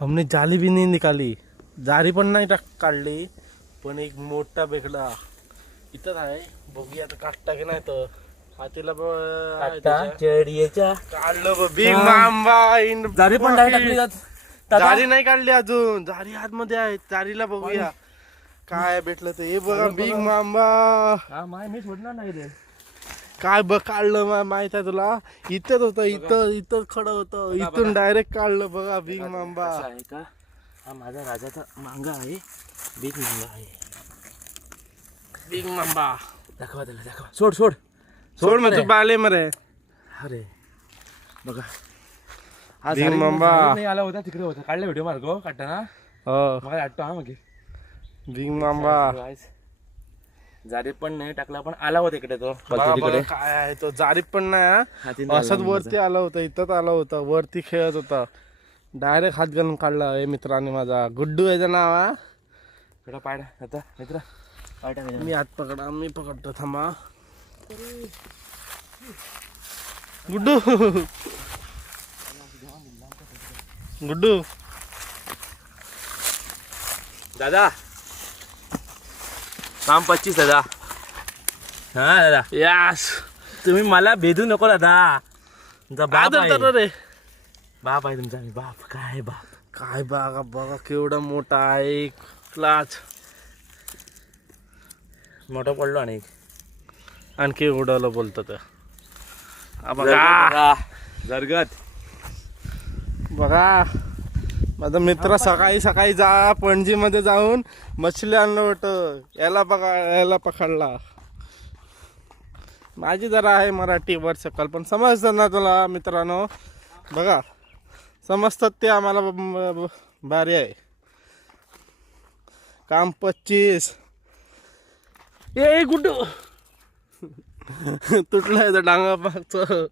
हमने जाली भी नहीं निकाली, जारी पण नाही काढली, पण एक मोठा बेकडा इथं आहे. बघूया आता काढता की नाही तर हातीला काढलं बिग मांबा. जारी पण नाही टाकली जात. जारी नाही काढली अजून, जारी आतमध्ये आहे. जारीला बघूया काय भेटलं ते. हे बघा बिग मांबा. मी सोडणार नाही रे. काय बघ काढलं माहित आहे तुला. इथंच होतं, इथं खडं होतं, इथून डायरेक्ट काढलं. बघा बिग मांबा आहे का. हा माझा राजाचा मांगा आहे. बिग मांगा आहे. बिग मांबा दाखवा त्याला, दाखवा. सोड सोड सोड मग तू बाले मरे. अरे बघा बिग मांबा नाही आला होता, तिकडे होता. काढला व्हिडिओ मार्गो काढताना. हो मला वाटतो हा मग बिग मांबा. जारी पण नाही टाकला, पण आला होता इकडे तो. काय आहे तो, जारी पण नाही. असंच वरती आला होता, इथंच आला होता, वरती खेळत होता. डायरेक्ट हात घालून काढला. हे मित्रांनी माझा गुड्डू याचं नाव आहे. थोडा पाय आता मित्र पाय टाक. मी हात पकडा, मी पकडतो. थांबा गुड्डू. गुड्डू दादा काम 25 दादा. हा दादा यास तुम्ही मला भेदू नको दादा. तुमचा बाप आहे. रे बाप आहे तुमचा. बाप काय बाप. काय बघा बघा केवढा मोठा आहे. क्लाच मोठं पडलो आणि आणखी उडवलं बोलतो तर. बघा जरगत. बघा माझा मित्र सकाळी सकाळी पणजीमध्ये जाऊन मछली आणलं होतं. याला बघा, याला पकडला. माझी जरा आहे मराठी वर सकल, पण समजतं ना तुला मित्रांनो. बघा समजतात ते आम्हाला भारी आहे. काम 25. ए गुड्डू तुटलं डांगा पाकचं.